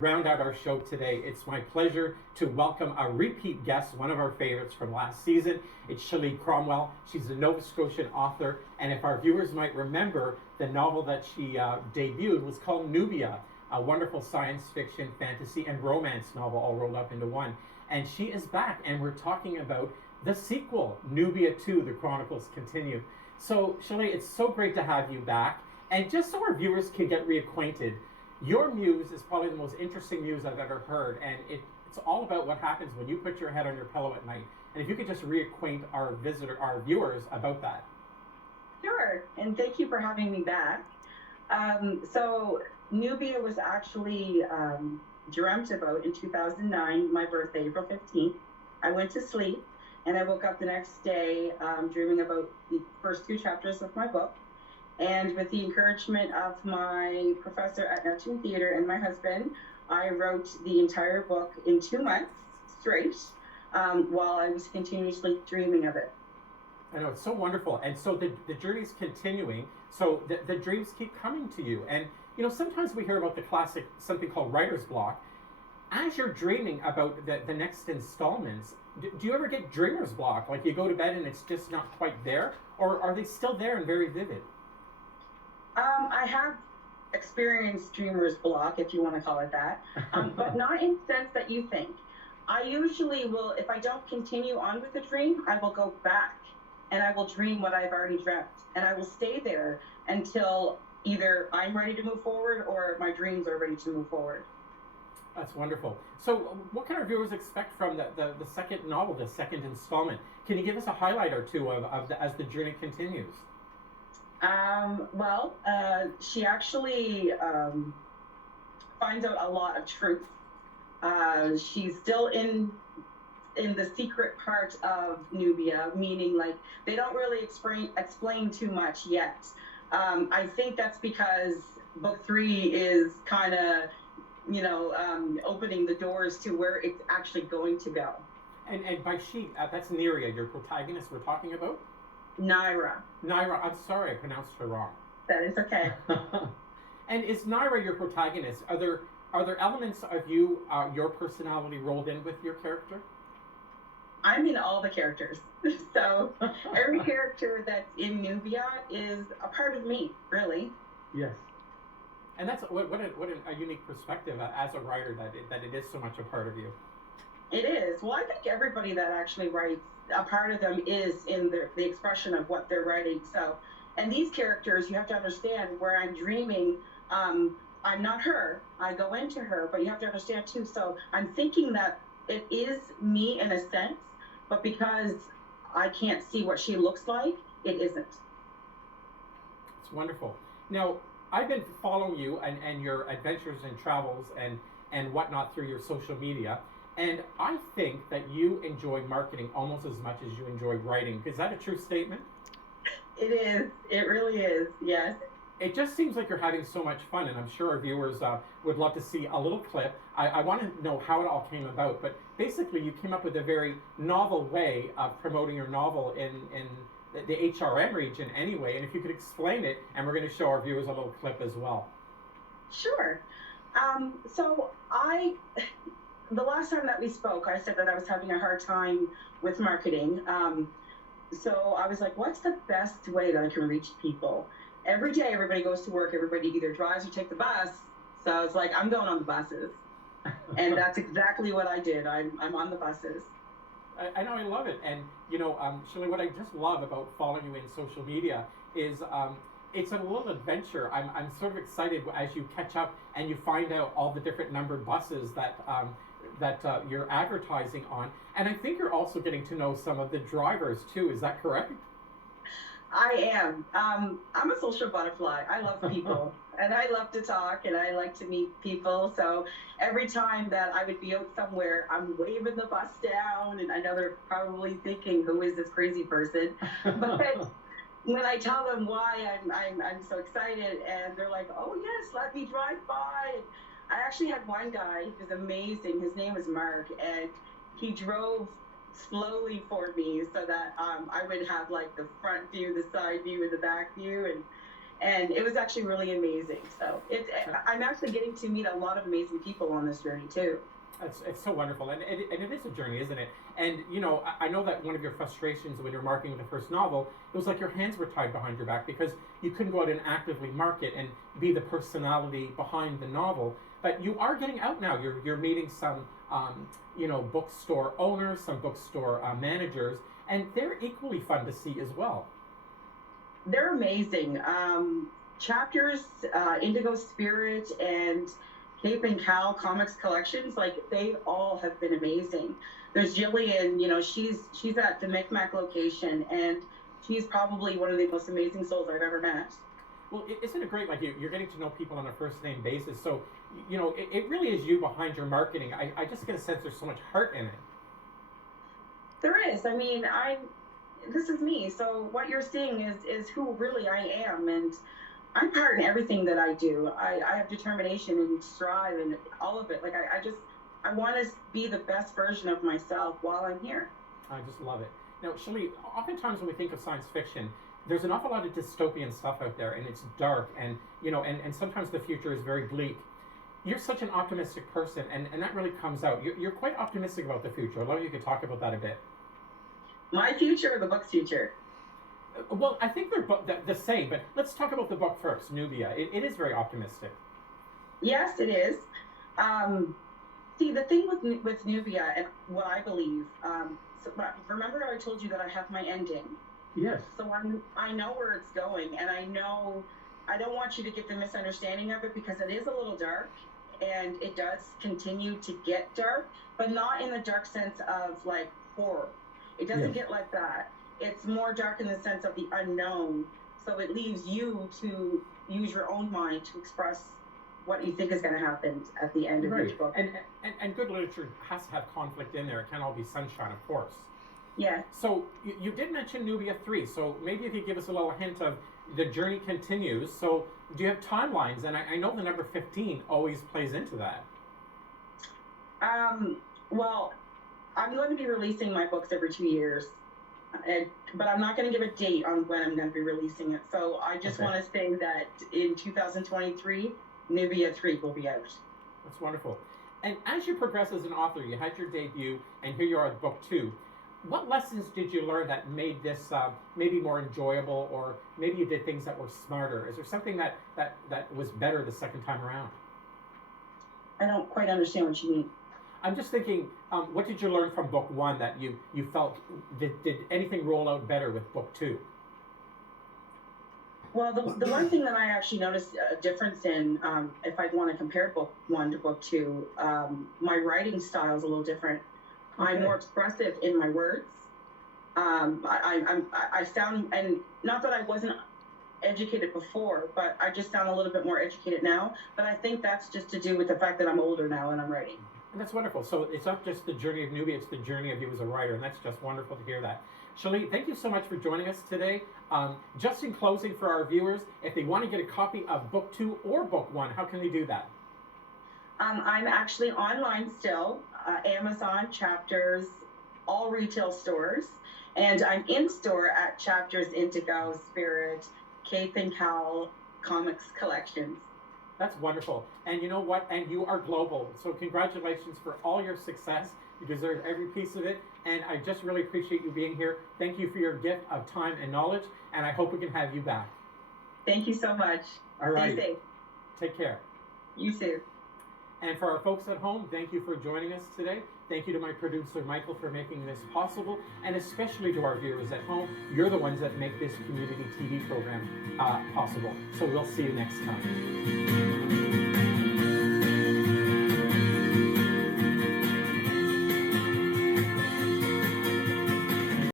Round out our show today, it's my pleasure to welcome a repeat guest, one of our favorites from last season. It's Chelee Cromwell. She's a Nova Scotian author, and if our viewers might remember, the novel that she debuted was called Newbia, a wonderful science fiction, fantasy, and romance novel all rolled up into one. And she is back, and we're talking about the sequel, Newbia 2, The Chronicles Continue. So, Chelee, it's so great to have you back. And just so our viewers can get reacquainted, your muse is probably the most interesting muse I've ever heard, and it's all about what happens when you put your head on your pillow at night. And if you could just reacquaint our viewers about that. Sure, and thank you for having me back. So Nubia was actually dreamt about in 2009, my birthday, April 15th. I went to sleep, and I woke up the next day dreaming about the first two chapters of my book. And with the encouragement of my professor at Neptune Theatre and my husband, I wrote the entire book in 2 months straight while I was continuously dreaming of it. I know, it's so wonderful. And so the journey's continuing. So the dreams keep coming to you. And, you know, sometimes we hear about the classic, something called writer's block. As you're dreaming about the next installments, do you ever get dreamer's block? Like you go to bed and it's just not quite there? Or are they still there and very vivid? I have experienced dreamer's block, if you want to call it that, but not in the sense that you think. I usually will, if I don't continue on with the dream, I will go back and I will dream what I've already dreamt. And I will stay there until either I'm ready to move forward or my dreams are ready to move forward. That's wonderful. So what can our viewers expect from the second novel, the second installment? Can you give us a highlight or two as the journey continues? She actually finds out a lot of truth. She's still in the secret part of Nubia, meaning like they don't really explain too much yet. I think that's because book 3 is kind of, opening the doors to where it's actually going to go. And by she, that's Neria, your protagonist we're talking about? Naira. Naira, I'm sorry I pronounced her wrong. That is okay. And is Naira your protagonist? Are there elements of you, your personality rolled in with your character? I'm in all the characters. So every character that's in Nubia is a part of me, really. Yes. And that's what a unique perspective as a writer that it is so much a part of you. It is. Well, I think everybody that actually writes, a part of them is in the expression of what they're writing. So, and these characters, you have to understand where I'm dreaming, I'm not her. I go into her, but you have to understand too. So I'm thinking that it is me in a sense, but because I can't see what she looks like, it isn't. It's wonderful. Now, I've been following you and your adventures and travels and whatnot through your social media. And I think that you enjoy marketing almost as much as you enjoy writing. Is that a true statement? It is. It really is. Yes. It just seems like you're having so much fun, and I'm sure our viewers would love to see a little clip. I want to know how it all came about, but basically you came up with a very novel way of promoting your novel in the HRM region anyway, and if you could explain it, and we're going to show our viewers a little clip as well. Sure. The last time that we spoke, I said that I was having a hard time with marketing. So I was like, what's the best way that I can reach people? Every day, everybody goes to work. Everybody either drives or takes the bus. So I was like, I'm going on the buses. And that's exactly what I did. I'm on the buses. I know, I love it. And, Chelee, what I just love about following you in social media is it's a little adventure. I'm sort of excited as you catch up and you find out all the different numbered buses that you're advertising on. And I think you're also getting to know some of the drivers too. Is that correct? I am. I'm a social butterfly. I love people and I love to talk and I like to meet people. So every time that I would be out somewhere, I'm waving the bus down and I know they're probably thinking, who is this crazy person? But when I tell them why I'm so excited and they're like, oh yes, let me drive by. I actually had one guy who was amazing. His name was Mark, and he drove slowly for me so that I would have like the front view, the side view, and the back view. And And it was actually really amazing. So I'm actually getting to meet a lot of amazing people on this journey too. It's so wonderful, and it is a journey, isn't it? And you know, I know that one of your frustrations when you're marketing the first novel, it was like your hands were tied behind your back because you couldn't go out and actively market and be the personality behind the novel. But you are getting out now. You're meeting some, you know, bookstore owners, some bookstore managers, and they're equally fun to see as well. They're amazing. Chapters, Indigo Spirit, and Cape&Cowl Comics Collections, like they all have been amazing. There's Jillian, you know, she's at the Micmac location, and she's probably one of the most amazing souls I've ever met. Well, isn't it great? Like you're getting to know people on a first name basis. So, you know, it really is you behind your marketing. I just get a sense there's so much heart in it. There is. I mean, this is me. So what you're seeing is who really I am, and I'm part in everything that I do. I have determination and strive and all of it. Like I want to be the best version of myself while I'm here. I just love it. Now, Chelee, oftentimes when we think of science fiction, there's an awful lot of dystopian stuff out there, and it's dark, and you know, and sometimes the future is very bleak. You're such an optimistic person, and that really comes out. You're quite optimistic about the future. I'd love if you could talk about that a bit. My future or the book's future? Well, I think they're the same, but let's talk about the book first, Newbia. It is very optimistic. Yes, it is. See, the thing with Newbia and what I believe, so remember I told you that I have my ending? Yes. So I know where it's going, and I know I don't want you to get the misunderstanding of it because it is a little dark, and it does continue to get dark, but not in the dark sense of like horror. It doesn't get like that. It's more dark in the sense of the unknown. So it leaves you to use your own mind to express what you think is going to happen at the end of each book. And good literature has to have conflict in there. It can't all be sunshine, of course. Yeah. So you did mention Newbia 3. So maybe if you give us a little hint of the journey continues. So do you have timelines? And I know the number 15 always plays into that. Well, I'm going to be releasing my books every 2 years, but I'm not going to give a date on when I'm going to be releasing it. So I just want to say that in 2023, Newbia 3 will be out. That's wonderful. And as you progress as an author, you had your debut, and here you are with book 2. What lessons did you learn that made this maybe more enjoyable, or maybe you did things that were smarter? Is there something that was better the second time around? I don't quite understand what you mean. I'm just thinking, what did you learn from book 1 that you felt, did anything roll out better with book 2? Well, the one thing that I actually noticed a difference in, if I want to compare book 1 to book 2, my writing style is a little different. Okay. I'm more expressive in my words. I sound, and not that I wasn't educated before, but I just sound a little bit more educated now. But I think that's just to do with the fact that I'm older now and I'm writing. And that's wonderful. So it's not just the journey of Newbia, it's the journey of you as a writer, and that's just wonderful to hear that. Chelee, thank you so much for joining us today. Just in closing for our viewers, if they want to get a copy of book 2 or book 1, how can they do that? I'm actually online still, Amazon, Chapters, all retail stores, and I'm in store at Chapters Indigo, Spirit, Cape&Cowl Comics Collections. That's wonderful. And you know what? And you are global. So congratulations for all your success. You deserve every piece of it. And I just really appreciate you being here. Thank you for your gift of time and knowledge. And I hope we can have you back. Thank you so much. All right. Stay safe. Take care. You too. And for our folks at home, thank you for joining us today. Thank you to my producer, Michael, for making this possible. And especially to our viewers at home. You're the ones that make this community TV program possible. So we'll see you next time.